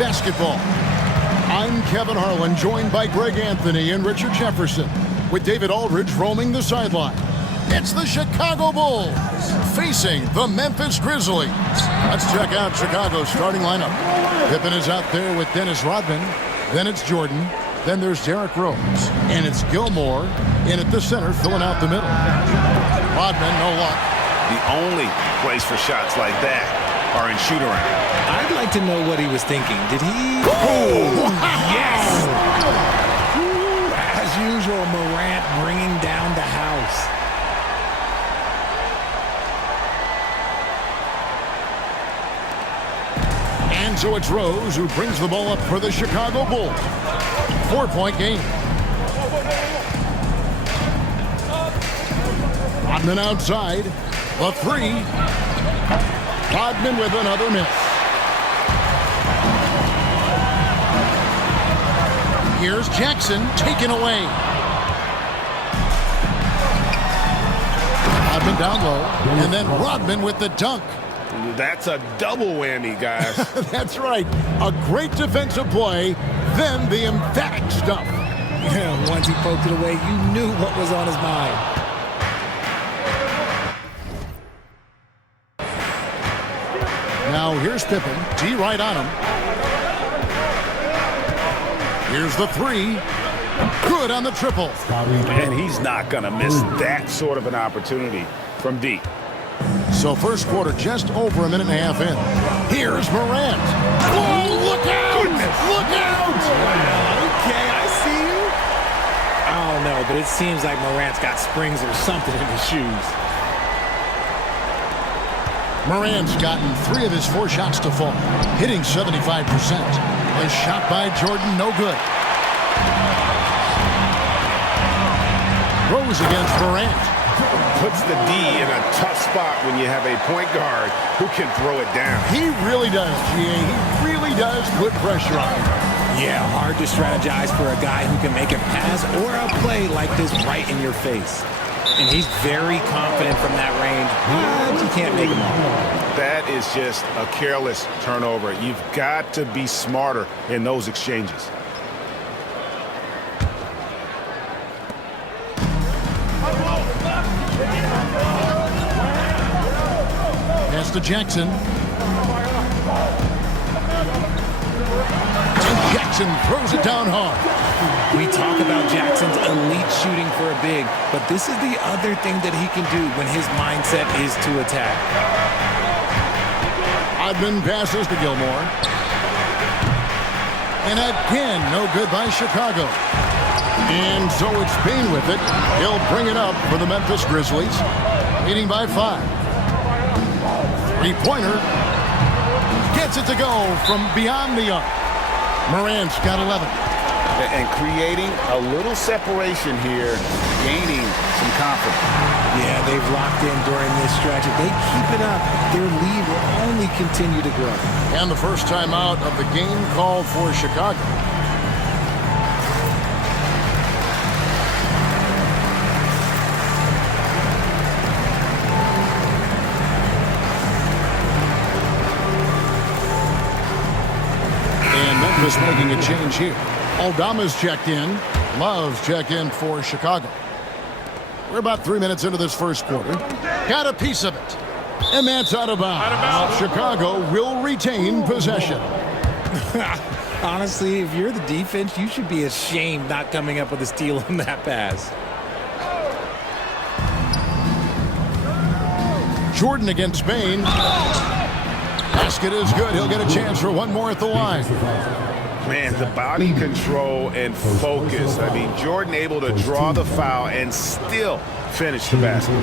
basketball. I'm Kevin Harlan, joined by Greg Anthony and Richard Jefferson, with David Aldridge roaming the sideline. It's the Chicago Bulls facing the Memphis Grizzlies. Let's check out Chicago's starting lineup. Pippen is out there with Dennis Rodman. Then it's Jordan. Then there's Derrick Rose. And it's Gilmore in at the center, filling out the middle. Rodman, no luck. The only place for shots like that are in shoot-around. I'd like to know what he was thinking. Did he? Oh, yes! As usual, Morant bringing down the house. And so it's Rose who brings the ball up for the Chicago Bulls. 4-point game. Rodman outside. The three. Rodman with another miss. Here's Jackson taken away. Rodman down low. And then Rodman with the dunk. That's a double whammy, guys. That's right. A great defensive play, then the emphatic stuff. Yeah, once he poked it away, you knew what was on his mind. Now here's Pippen. D right on him. Here's the three. Good on the triple. And he's not going to miss that sort of an opportunity from deep. So first quarter just over a minute and a half in. Here's Morant. Whoa, look out! Goodness. Look out! Okay, I see you. I don't know, but it seems like Morant's got springs or something in his shoes. Morant's gotten 3 of his 4 shots to fall, hitting 75%. A shot by Jordan, no good. Rose against Morant. Puts the D in a tough spot when you have a point guard who can throw it down. He really does, G.A. He really does put pressure on him. Yeah, hard to strategize for a guy who can make a pass or a play like this right in your face. And he's very confident from that range, but you can't make him all. That is just a careless turnover. You've got to be smarter in those exchanges. Pass to Jackson. And Jackson throws it down hard. We talk about Jackson's elite shooting for a big, but this is the other thing that he can do when his mindset is to attack. Rodman passes to Gilmore. And again, no good by Chicago. And so it's Payne with it. He'll bring it up for the Memphis Grizzlies, leading by 5. Three-pointer. Gets it to go from beyond the arc. Morant's got 11. And creating a little separation here, gaining some confidence. Yeah, they've locked in during this stretch. If they keep it up, their lead will only continue to grow. And the first time out of the game called for Chicago. And Memphis making a change here. Aldama's checked in. Love's checked in for Chicago. We're about 3 minutes into this first quarter. Got a piece of it. And that's out of bounds. Chicago will retain possession. Honestly, if you're the defense, you should be ashamed not coming up with a steal on that pass. Jordan against Payne. Basket is good. He'll get a chance for one more at the line. Man, the body control and focus. I mean, Jordan able to draw the foul and still finish the basket.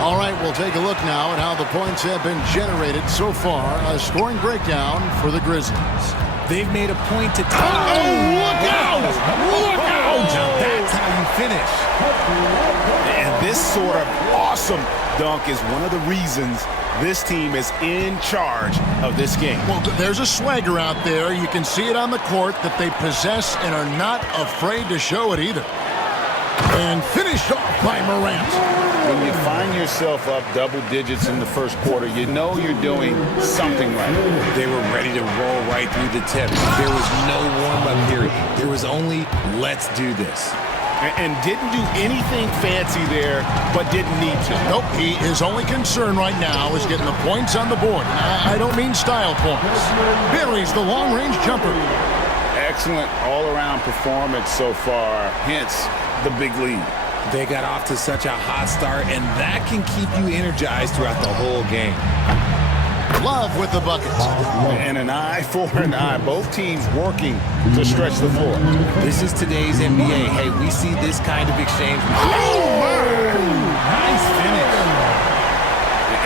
All right, we'll take a look now at how the points have been generated so far. A scoring breakdown for the Grizzlies. They've made a point to tie. Oh, look out! Look out! Now that's how you finish. And this sort of awesome dunk is one of the reasons this team is in charge of this game. Well, there's a swagger out there. You can see it on the court that they possess and are not afraid to show it either. And finished off by Morant. When you find yourself up double digits in the first quarter, you know you're doing something right. They were ready to roll right through the tip. There was no warm-up period. There was only, let's do this. And didn't do anything fancy there, but didn't need to. Nope, his only concern right now is getting the points on the board. I don't mean style points. Buries the long-range jumper. Excellent all-around performance so far, hence the big lead. They got off to such a hot start, and that can keep you energized throughout the whole game. Love with the buckets. And an eye for an eye. Both teams working to stretch the floor. This is today's NBA. Hey, we see this kind of exchange. Nice finish.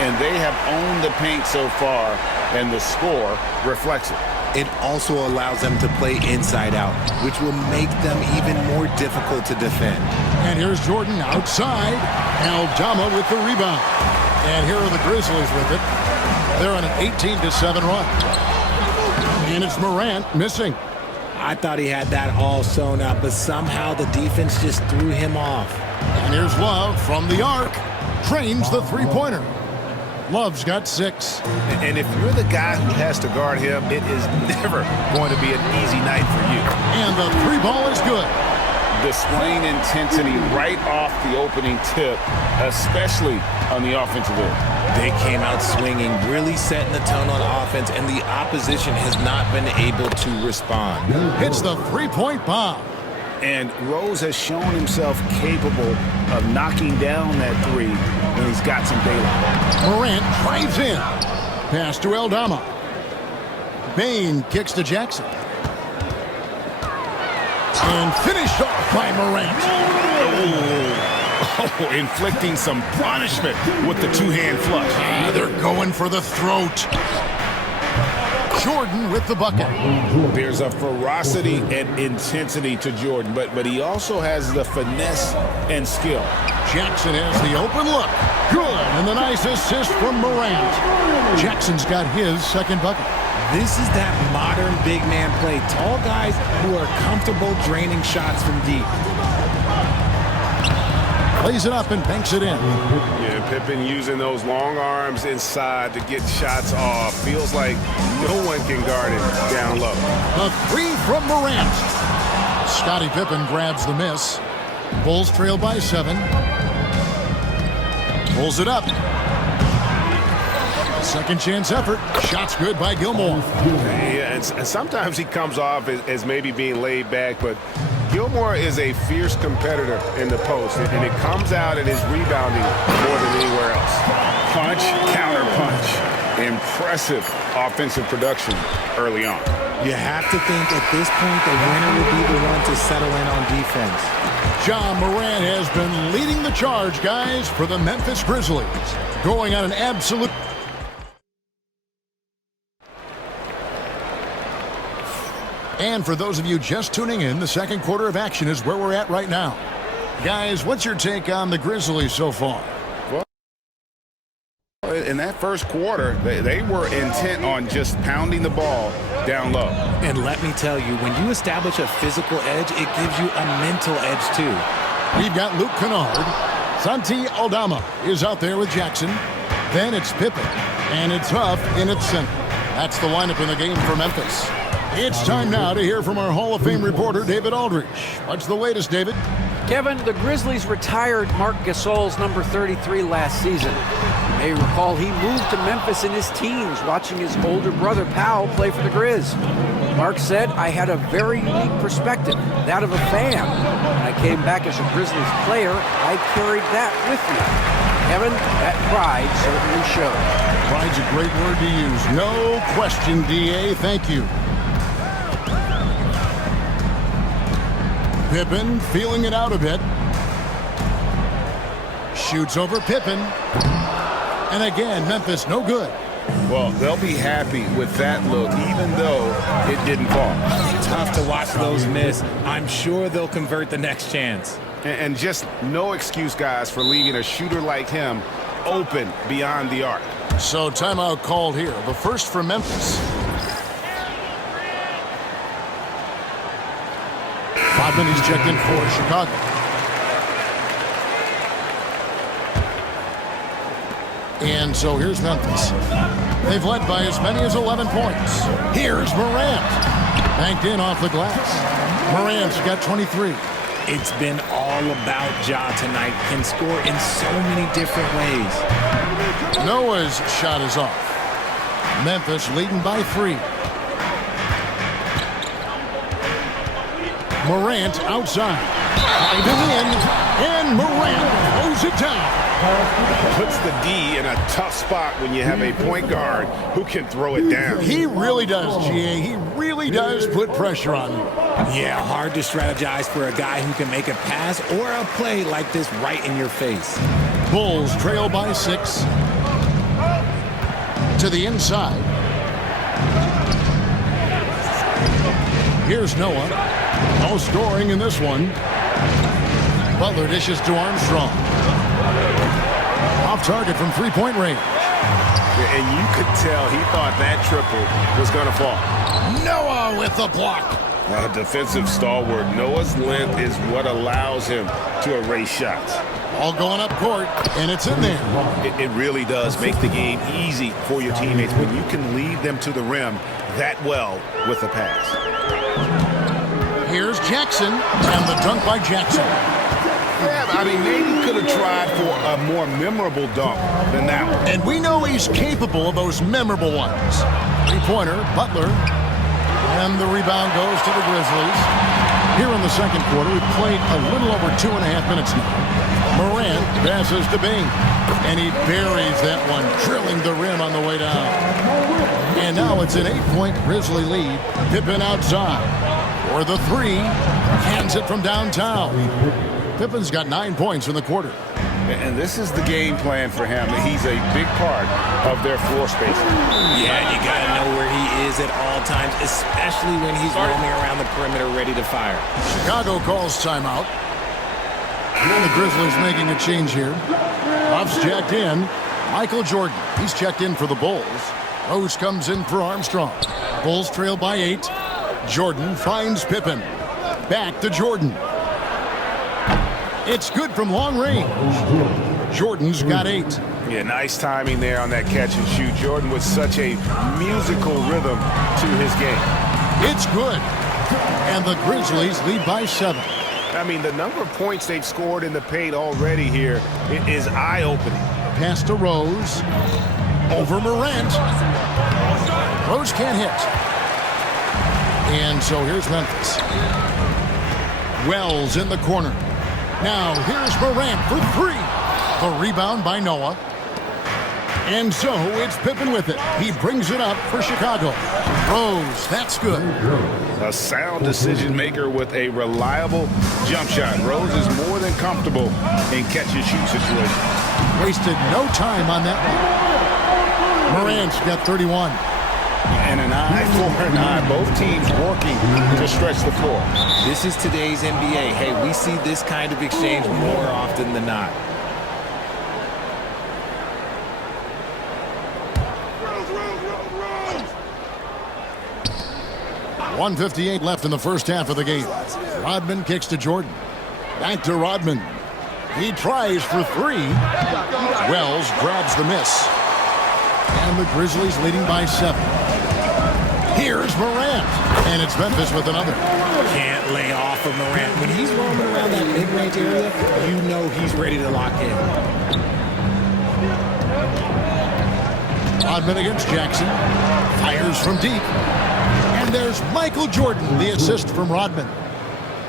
And they have owned the paint so far, and the score reflects it. It also allows them to play inside out, which will make them even more difficult to defend. And here's Jordan outside. Aldama with the rebound. And here are the Grizzlies with it. They're on an 18-7 run. And it's Morant missing. I thought he had that all sewn up, but somehow the defense just threw him off. And here's Love from the arc. Drains the three-pointer. Love's got 6. And if you're the guy who has to guard him, it is never going to be an easy night for you. And the three ball is good. Displaying intensity right off the opening tip, especially on the offensive end. They came out swinging, really setting the tone on offense, and the opposition has not been able to respond. Hits the three-point bomb. And Rose has shown himself capable of knocking down that three when he's got some daylight. Morant drives in. Pass to Aldama. Bain kicks to Jackson. And finished off by Morant. Oh, inflicting some punishment with the two-hand flush. They're going for the throat. Jordan with the bucket. There's a ferocity and intensity to Jordan, but he also has the finesse and skill. Jackson has the open look. Good, and the nice assist from Morant. Jackson's got his second bucket. This is that modern big man play. Tall guys who are comfortable draining shots from deep. Plays it up and banks it in. Yeah, Pippen using those long arms inside to get shots off. Feels like no one can guard it down low. A three from Morant. Scottie Pippen grabs the miss. Bulls trail by 7. Pulls it up. Second chance effort. Shot's good by Gilmore. Yeah, and sometimes he comes off as maybe being laid back, but Gilmore is a fierce competitor in the post, and it comes out in his rebounding more than anywhere else. Punch, counter punch. Impressive offensive production early on. You have to think at this point the winner will be the one to settle in on defense. Ja Morant has been leading the charge, guys, for the Memphis Grizzlies. Going on an absolute... And for those of you just tuning in, the second quarter of action is where we're at right now. Guys, what's your take on the Grizzlies so far? Well, in that first quarter, they were intent on just pounding the ball down low. And let me tell you, when you establish a physical edge, it gives you a mental edge too. We've got Luke Kennard. Santi Aldama is out there with Jackson. Then it's Pippen. And it's Huff in its center. That's the lineup in the game for Memphis. It's time now to hear from our Hall of Fame reporter, David Aldridge. What's the latest, David? Kevin, the Grizzlies retired Marc Gasol's number 33 last season. You may recall he moved to Memphis in his teens, watching his older brother, Powell, play for the Grizz. Mark said, I had a very unique perspective, that of a fan. When I came back as a Grizzlies player, I carried that with me. Kevin, that pride certainly showed. Pride's a great word to use. No question, D.A. Thank you. Pippen feeling it out a bit. Shoots over Pippen. And again, Memphis no good. Well, they'll be happy with that look, even though it didn't fall. Tough to watch those miss. I'm sure they'll convert the next chance. And just no excuse, guys, for leaving a shooter like him open beyond the arc. So timeout called here. The first for Memphis. 5 minutes checked in for Chicago. And so here's Memphis. They've led by as many as 11 points. Here's Morant. Banked in off the glass. Morant's got 23. It's been all about Ja tonight. Can score in so many different ways. Noah's shot is off. Memphis leading by 3. Morant outside. Diving in, and Morant throws it down. Puts the D in a tough spot when you have a point guard who can throw it down. He really does, GA. He really does put pressure on you. Yeah, hard to strategize for a guy who can make a pass or a play like this right in your face. Bulls trail by 6. To the inside. Here's Noah. No scoring in this one. Butler dishes to Armstrong. Off target from three-point range. And you could tell he thought that triple was going to fall. Noah with the block. A defensive stalwart. Noah's length is what allows him to erase shots. All going up court, and it's in there. It really does make the game easy for your teammates when you can lead them to the rim that well with a pass. Here's Jackson, and the dunk by Jackson. Yeah, I mean, maybe could have tried for a more memorable dunk than that one. And we know he's capable of those memorable ones. Three-pointer, Butler, and the rebound goes to the Grizzlies. Here in the second quarter, we've played a little over 2.5 minutes now. Morant passes to Bing, and he buries that one, drilling the rim on the way down. And now it's an 8-point Grizzly lead. Pippen outside. For the 3, hands it from downtown. Pippen's got 9 points in the quarter. And this is the game plan for him. He's a big part of their floor spacing. Yeah, you got to know where he is at all times, especially when he's roaming around the perimeter ready to fire. Chicago calls timeout. And the Grizzlies making a change here. Ruff's checked in. Michael Jordan, he's checked in for the Bulls. Rose comes in for Armstrong. Bulls trail by 8. Jordan finds Pippen. Back to Jordan. It's good from long range. Jordan's got 8. Yeah, nice timing there on that catch and shoot. Jordan with such a musical rhythm to his game. It's good. And the Grizzlies lead by 7. I mean, the number of points they've scored in the paint already here is eye-opening. Pass to Rose. Over Morant. Rose can't hit. And so here's Memphis. Wells in the corner. Now here's Morant for 3. The rebound by Noah. And so it's Pippen with it. He brings it up for Chicago. Rose, that's good. A sound decision maker with a reliable jump shot. Rose is more than comfortable in catch-and-shoot situations. Wasted no time on that one. Morant's got 31. And an eye for an eye. Both teams working to stretch the floor. This is today's NBA. Hey, we see this kind of exchange more often than not. 1:58 left in the first half of the game. Rodman kicks to Jordan. Back to Rodman. He tries for 3. Wells grabs the miss. And the Grizzlies leading by 7. Here's Morant. And it's Memphis with another. Can't lay off of Morant. When he's roaming around that mid-range area, you know he's ready to lock in. Rodman against Jackson. Fires from deep. And there's Michael Jordan, the assist from Rodman.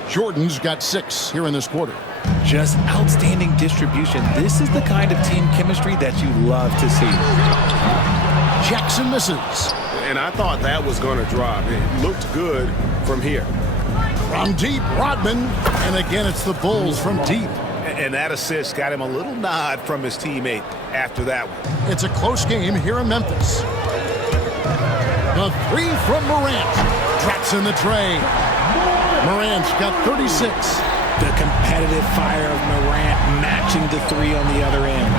Jordan's got 6 here in this quarter. Just outstanding distribution. This is the kind of team chemistry that you love to see. Jackson misses. And I thought that was going to drop. It looked good from here. From deep, Rodman. And again, it's the Bulls from deep. And that assist got him a little nod from his teammate after that one. It's a close game here in Memphis. The 3 from Morant. Drops in the tray. Morant's got 36. The competitive fire of Morant matching the 3 on the other end.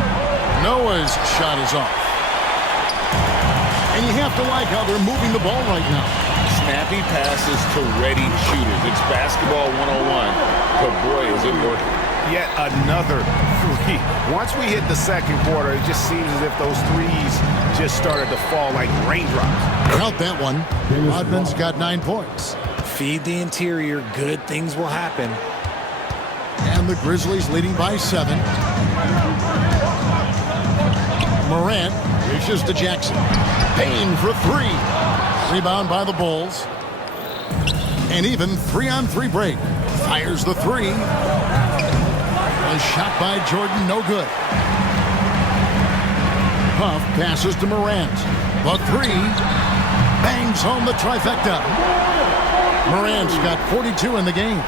Noah's shot is off. And you have to like how they're moving the ball right now. Snappy passes to ready shooters. It's basketball 101, but boy, is it working. yet another three. Once we hit the second quarter, it just seems as if those threes just started to fall like raindrops. Count that one. Rodman's got 9 points. Feed the interior. Good things will happen. And the Grizzlies leading by 7. Morant reaches to Jackson. Payne for 3. Rebound by the Bulls. And even 3-on-3 break. Fires the 3. A shot by Jordan, no good. Puff passes to Morant. The 3. Bangs home the trifecta. Morant's got 42 in the game.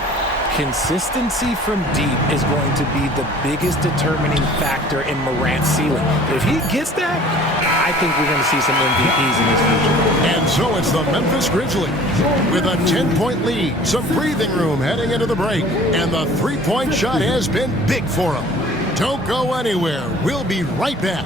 Consistency from deep is going to be the biggest determining factor in Morant's ceiling. If he gets that, I think we're going to see some MVPs in his future. And so it's the Memphis Grizzlies with a 10-point lead, some breathing room heading into the break, and the three-point shot has been big for them. Don't go anywhere. We'll be right back.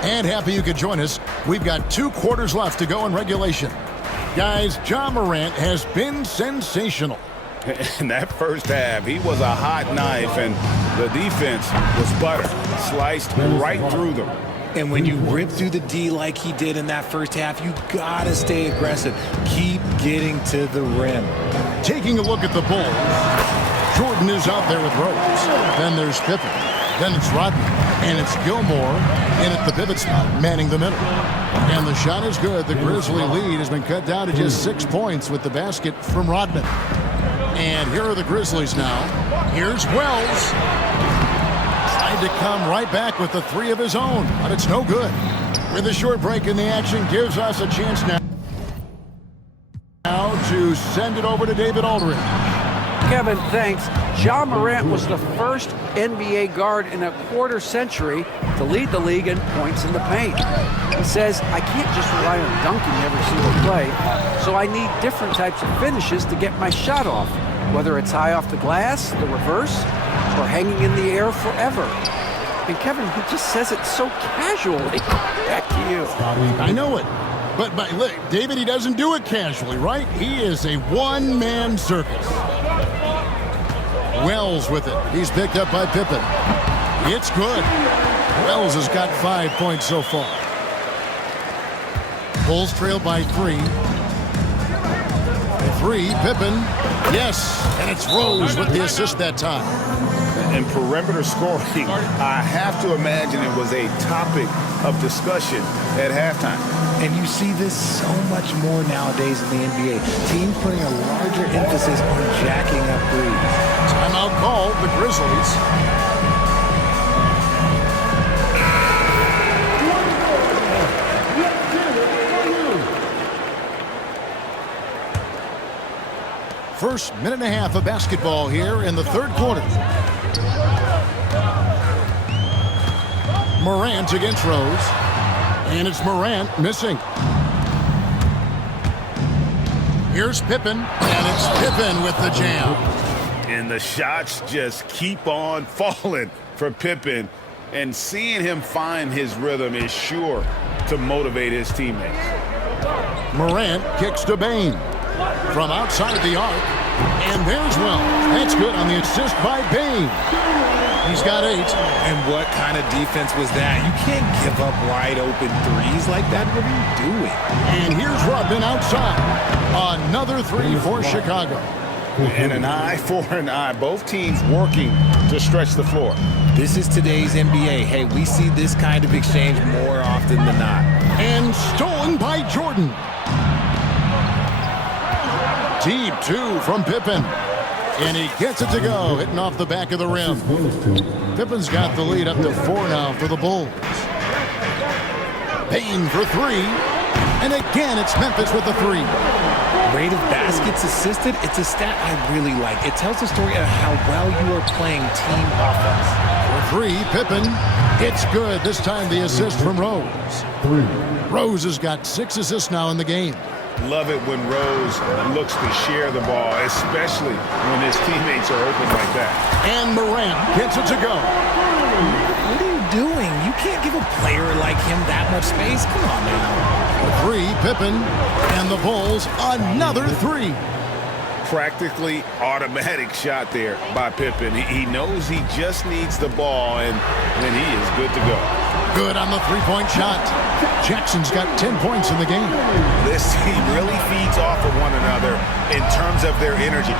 And happy you could join us. We've got 2 quarters left to go in regulation. Guys, Ja Morant has been sensational. In that first half, he was a hot knife, and the defense was butter, sliced right through them. And when you rip through the D like he did in that first half, you gotta stay aggressive. Keep getting to the rim. Taking a look at the Bulls, Jordan is out there with Rose. Then there's Pippen. Then it's Rodman. And it's Gilmore in at the pivot spot, manning the middle. And the shot is good. The Grizzly lead has been cut down to just 6 points with the basket from Rodman. And here are the Grizzlies now. Here's Wells. Tried to come right back with the 3 of his own, but it's no good. With a short break in the action, gives us a chance now to send it over to David Aldridge. Kevin, thanks. Ja Morant was the first NBA guard in a quarter century to lead the league in points in the paint. He says, I can't just rely on dunking every single play, so I need different types of finishes to get my shot off, whether it's high off the glass, the reverse, or hanging in the air forever. And Kevin, he just says it so casually. Back to you. I know it. But look, David, he doesn't do it casually, right? He is a one-man circus. Wells with it. He's picked up by Pippen. It's good. Wells has got 5 points so far. Bulls trail by 3. 3, Pippen. Yes, and it's Rose with the assist that time. And perimeter scoring, I have to imagine it was a topic of discussion at halftime. And you see this so much more nowadays in the NBA. Teams putting a larger emphasis on jacking up threes. Timeout called, the Grizzlies. First minute and a half of basketball here in the third quarter. Morant against Rose. And it's Morant missing. Here's Pippen, and it's Pippen with the jam. And the shots just keep on falling for Pippen. And seeing him find his rhythm is sure to motivate his teammates. Morant kicks to Bane from outside the arc. And there's Wells. That's good on the assist by Bane. He's got 8. And what kind of defense was that? You can't give up wide open threes like that. What are you doing? And here's Rodman outside. Another 3 for Chicago. And an eye for an eye. Both teams working to stretch the floor. This is today's NBA. Hey, we see this kind of exchange more often than not. And stolen by Jordan. Deep 2 from Pippen. And he gets it to go, hitting off the back of the rim. Pippen's got the lead up to 4 now for the Bulls. Payne for 3. And again, it's Memphis with the 3. Rate of baskets assisted, it's a stat I really like. It tells the story of how well you are playing team offense. For three, Pippen. It's good. This time the assist from Rose. Rose has got 6 assists now in the game. Love it when Rose looks to share the ball, especially when his teammates are open like that. And Morant gets it to go. What are you doing? You can't give a player like him that much space. Come on, man. For three, Pippen. And the Bulls, another 3. Practically automatic shot there by Pippen. He knows he just needs the ball, and then he is good to go. Good on the 3-point shot. Jackson's got 10 points in the game. This team really feeds off of one another in terms of their energy.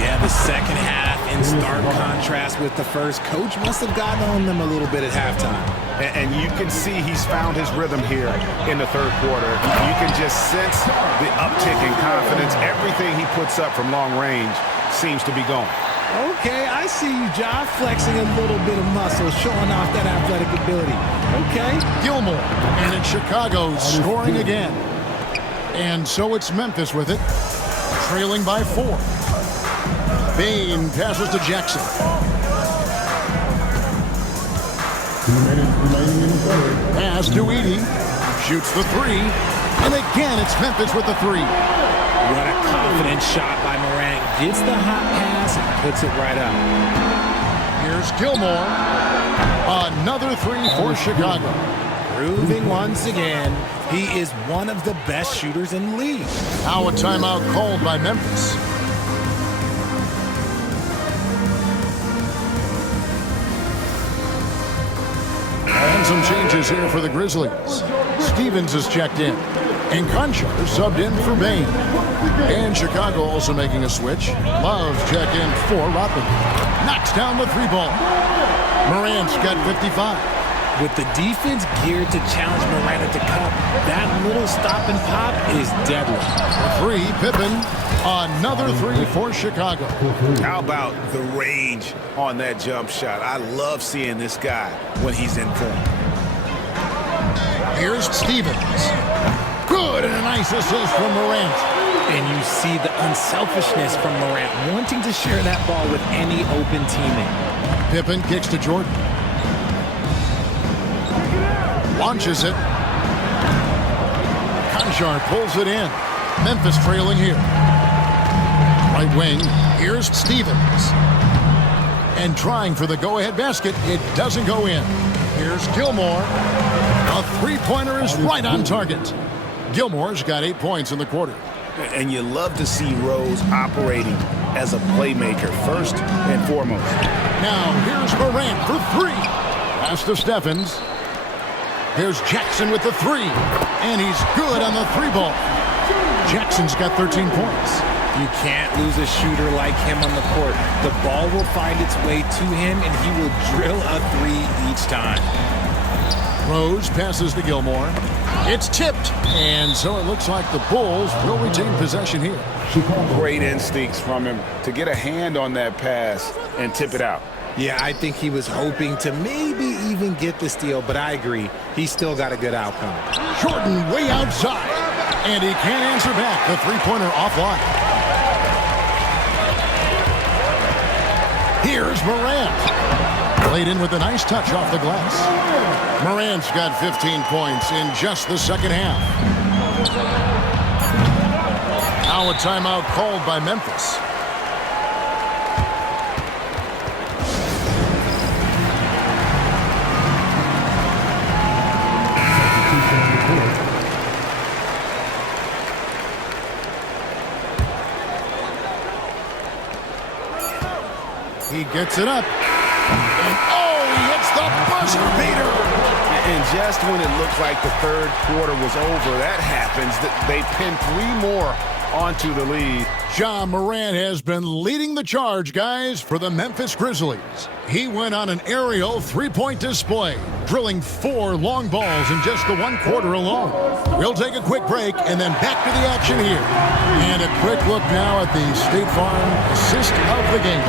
Yeah, the second half in stark contrast with the first. Coach must have gotten on them a little bit at halftime. And you can see he's found his rhythm here in the third quarter. You can just sense the uptick in confidence. Everything he puts up from long range seems to be going. Okay, I see you, Ja, flexing a little bit of muscle, showing off that athletic ability. Okay. Gilmore, and it's Chicago scoring again. And so it's Memphis with it, trailing by 4. Bane passes to Jackson. 2 minutes remaining in the third. Pass to Edey, shoots the 3, and again it's Memphis with the 3. What a confident shot by Morant. Gets the hot pass and puts it right up. Here's Gilmore. Another 3 for Chicago. Proving once again, he is one of the best shooters in the league. Now a timeout called by Memphis. And some changes here for the Grizzlies. Stevens is checked in. And Conchar subbed in for Bane. And Chicago also making a switch. Love's checked in for Rodman. Knocks down the 3-ball. Morant's got 55. With the defense geared to challenge Morant at the cup, that little stop and pop is deadly. 3, Pippen. Another 3 for Chicago. How about the range on that jump shot? I love seeing this guy when he's in form. Here's Stevens. Good, and a nice assist from Morant. And you see the unselfishness from Morant, wanting to share that ball with any open teammate. Pippen kicks to Jordan. Launches it. Conchar pulls it in. Memphis trailing here. Right wing, here's Stevens. And trying for the go-ahead basket, it doesn't go in. Here's Gilmore. A 3-pointer is right on target. Gilmore's got 8 points in the quarter. And you love to see Rose operating as a playmaker first and foremost. Now here's Morant for 3. Pass to Steffens. Here's Jackson with the 3. And he's good on the 3-ball. Jackson's got 13 points. You can't lose a shooter like him on the court. The ball will find its way to him, and he will drill a 3 each time. Rose passes to Gilmore. It's tipped. And so it looks like the Bulls will retain possession here. Great instincts from him to get a hand on that pass and tip it out. Yeah, I think he was hoping to maybe even get the steal, but I agree. He's still got a good outcome. Jordan way outside. And he can't answer back. The 3-pointer offline. Here's Morant. Played in with a nice touch off the glass. Morant's got 15 points in just the second half. Now a timeout called by Memphis. He gets it up. And oh, he hits the buzzer beater. And just when it looked like the third quarter was over, that happens. They pin 3 more onto the lead. Ja Morant has been leading the charge, guys, for the Memphis Grizzlies. He went on an aerial 3-point display, drilling 4 long balls in just the 1 quarter alone. We'll take a quick break and then back to the action here. And a quick look now at the State Farm assist of the game.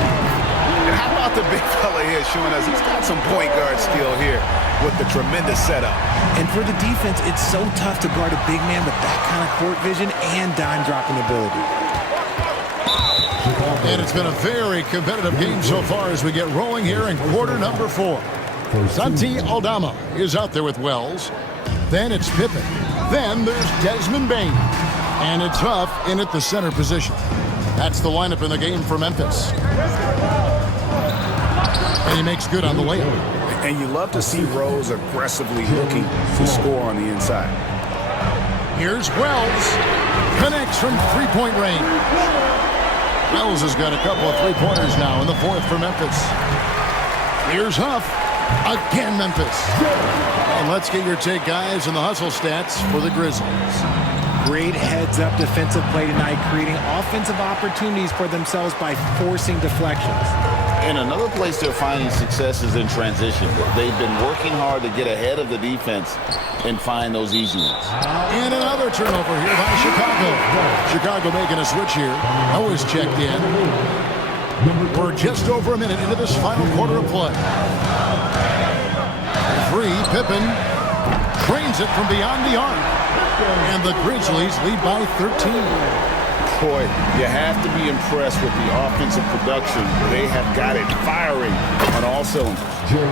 And how about the big fella here showing us he's got some point guard skill here with the tremendous setup. And for the defense, it's so tough to guard a big man with that kind of court vision and dime dropping ability. And it's been a very competitive game so far as we get rolling here in quarter number 4. Santi Aldama is out there with Wells. Then it's Pippen. Then there's Desmond Bane. And it's Huff in at the center position. That's the lineup in the game for Memphis. And he makes good on the layup. And you love to see Rose aggressively looking to score on the inside. Here's Wells. Connects from three-point range. Wells has got a couple of three-pointers now in the 4th for Memphis. Here's Huff. Again, Memphis. And let's get your take, guys, on the hustle stats for the Grizzlies. Great heads-up defensive play tonight, creating offensive opportunities for themselves by forcing deflections. And another place they're finding success is in transition. They've been working hard to get ahead of the defense and find those easy ones. And another turnover here by Chicago. Chicago making a switch here. Noah's checked in. We're just over a minute into this final quarter of play. 3, Pippen trains it from beyond the arc. And the Grizzlies lead by 13. Boy, you have to be impressed with the offensive production. They have got it firing on all cylinders.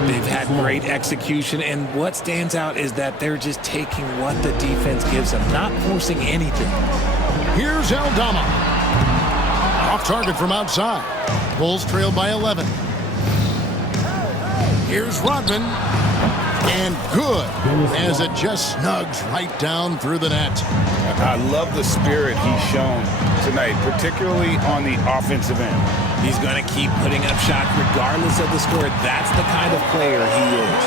They've had great execution, and what stands out is that they're just taking what the defense gives them, not forcing anything. Here's Aldama. Off target from outside. Bulls trail by 11. Here's Rodman. And good, as it just snugs right down through the net. I love the spirit he's shown tonight, particularly on the offensive end. He's going to keep putting up shots regardless of the score. That's the kind of player he is.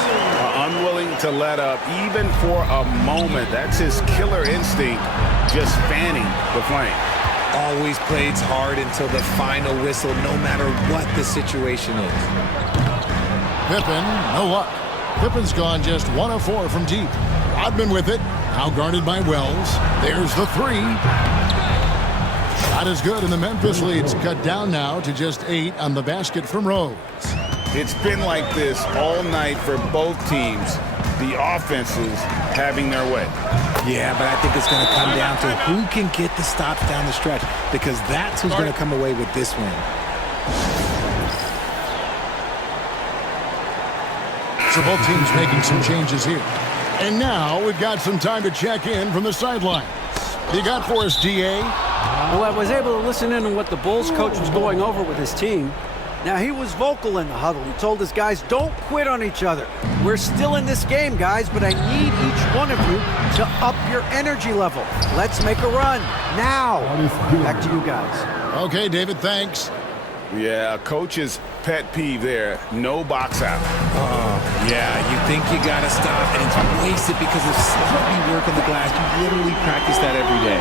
Unwilling to let up, even for a moment. That's his killer instinct, just fanning the flame. Always plays hard until the final whistle, no matter what the situation is. Pippen, no luck. Pippen's gone just 1 of 4 from deep. Rodman with it, now guarded by Wells. There's the 3. Shot is good, and the Memphis lead's cut down now to just 8 on the basket from Rose. It's been like this all night for both teams. The offenses having their way. Yeah, but I think it's going to come down to who can get the stops down the stretch, because that's who's going to come away with this win. So both teams making some changes here. And now we've got some time to check in from the sidelines. You got for us, D.A.? Well, I was able to listen in on what the Bulls coach was going over with his team. Now, he was vocal in the huddle. He told his guys, don't quit on each other. We're still in this game, guys, but I need each one of you to up your energy level. Let's make a run now. Back to you guys. Okay, David, thanks. Yeah, coach's pet peeve there. No box out. Yeah, you think you got to stop, and it's wasted because of sloppy work on the glass. You literally practice that every day.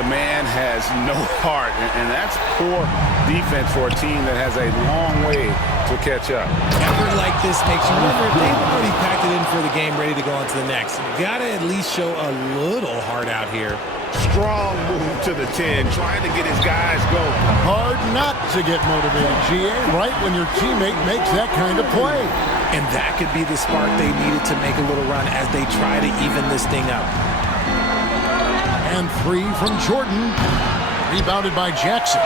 The man has no heart, and that's poor defense for a team that has a long way to catch up. Effort like this makes you wonder if they've already packed it in for the game, ready to go on to the next. You got to at least show a little heart out here. Strong move to the 10, trying to get his guys going. Hard not to get motivated, G.A., right when your teammate makes that kind of play. And that could be the spark they needed to make a little run as they try to even this thing up. And 3 from Jordan. Rebounded by Jackson.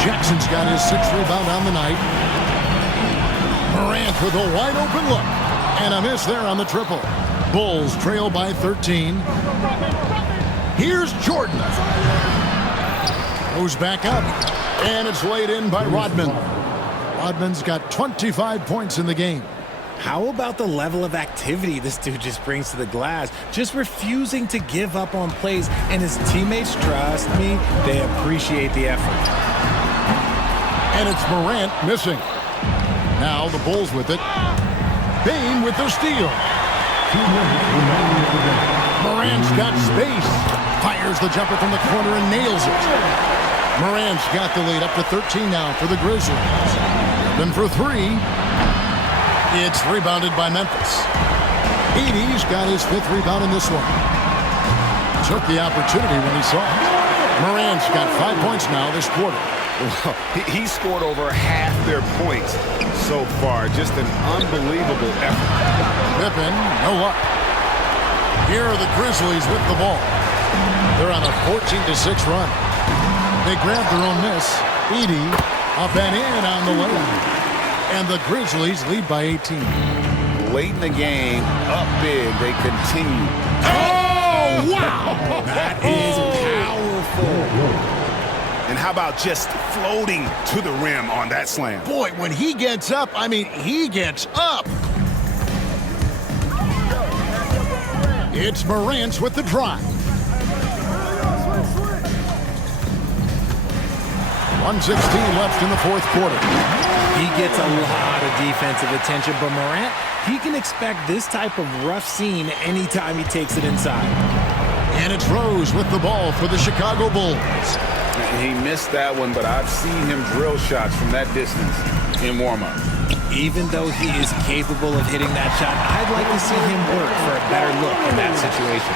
Jackson's got his 6th rebound on the night. Morant with a wide open look. And a miss there on the triple. Bulls trail by 13. Here's Jordan. Goes back up. And it's laid in by Rodman. Rodman's got 25 points in the game. How about the level of activity this dude just brings to the glass? Just refusing to give up on plays, and his teammates, trust me, they appreciate the effort. And it's Morant missing. Now the Bulls with it. Bane with the steal. Morant's got space. Fires the jumper from the corner and nails it. Morant's got the lead up to 13 now for the Grizzlies. Then for 3. It's rebounded by Memphis. Edey's got his 5th rebound in this one. Took the opportunity when he saw it. Morant's got 5 points now this quarter. Well, he scored over half their points so far. Just an unbelievable effort. Pippen, no luck. Here are the Grizzlies with the ball. They're on a 14-6 run. They grab their own miss. Edey up and in on the layup. And the Grizzlies lead by 18. Late in the game, up big, they continue. Oh, wow! That is powerful. And how about just floating to the rim on that slam? Boy, when he gets up, I mean, he gets up. It's Morant with the drive. 1:16 left in the fourth quarter. He gets a lot of defensive attention, but Morant, he can expect this type of rough scene anytime he takes it inside. And it's Rose with the ball for the Chicago Bulls. He missed that one, but I've seen him drill shots from that distance in warm-up. Even though he is capable of hitting that shot, I'd like to see him work for a better look in that situation.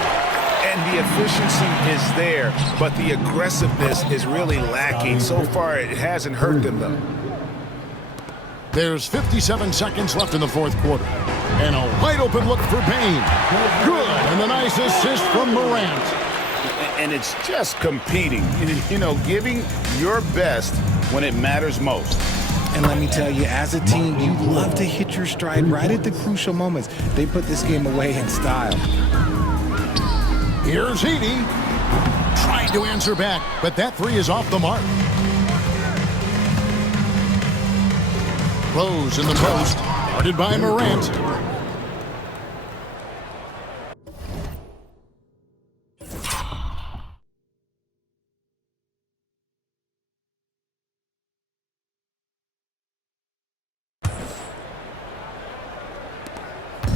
And the efficiency is there, but the aggressiveness is really lacking. So far, it hasn't hurt them, though. There's 57 seconds left in the fourth quarter. And a wide-open look for Payne. Good, and a nice assist from Morant. And it's just competing, you know, giving your best when it matters most. And let me tell you, as a team, you love to hit your stride right at the crucial moments. They put this game away in style. Here's Edey. Trying to answer back, but that three is off the mark. Rose in the post, guarded by Morant.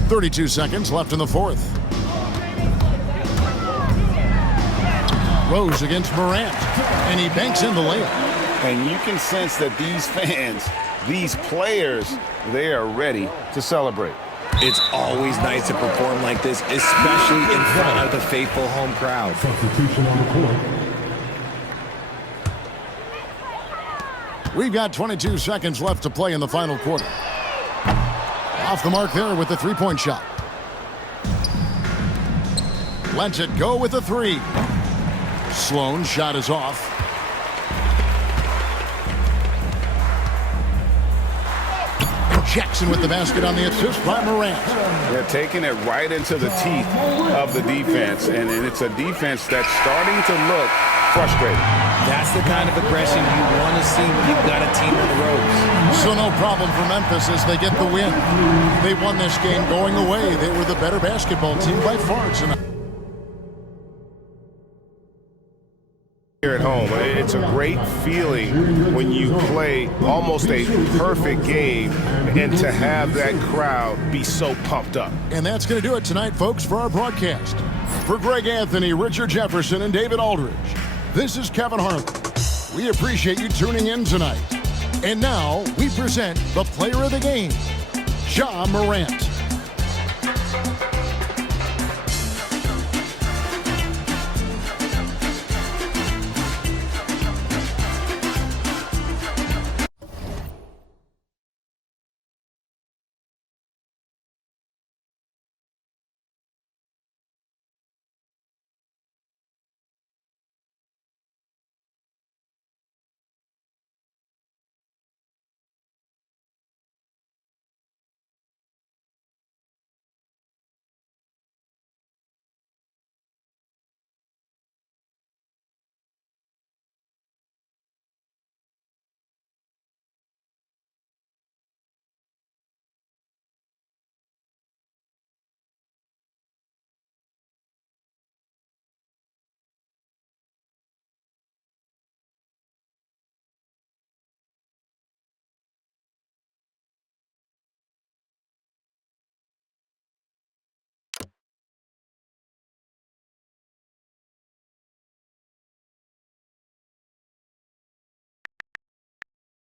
.32 seconds left in the fourth. Rose against Morant, and he banks in the layup. And you can sense that these fans, these players, they are ready to celebrate. It's always nice to perform like this, especially in front of the faithful home crowd. Substitution on the court. We've got 22 seconds left to play in the final quarter. Off the mark there with the three-point shot. Lets it go with a three. Sloan shot is off. Jackson with the basket on the assist by Morant. They're taking it right into the teeth of the defense, and it's a defense that's starting to look frustrated. That's the kind of aggression you want to see when you've got a team on the ropes. So no problem for Memphis as they get the win. They won this game going away. They were the better basketball team by far tonight. Here at home, it's a great feeling when you play almost a perfect game and to have that crowd be so pumped up. And that's going to do it tonight, folks, for our broadcast. For Greg Anthony, Richard Jefferson, and David Aldridge, this is Kevin Harlan. We appreciate you tuning in tonight. And now we present the player of the game, Ja Morant.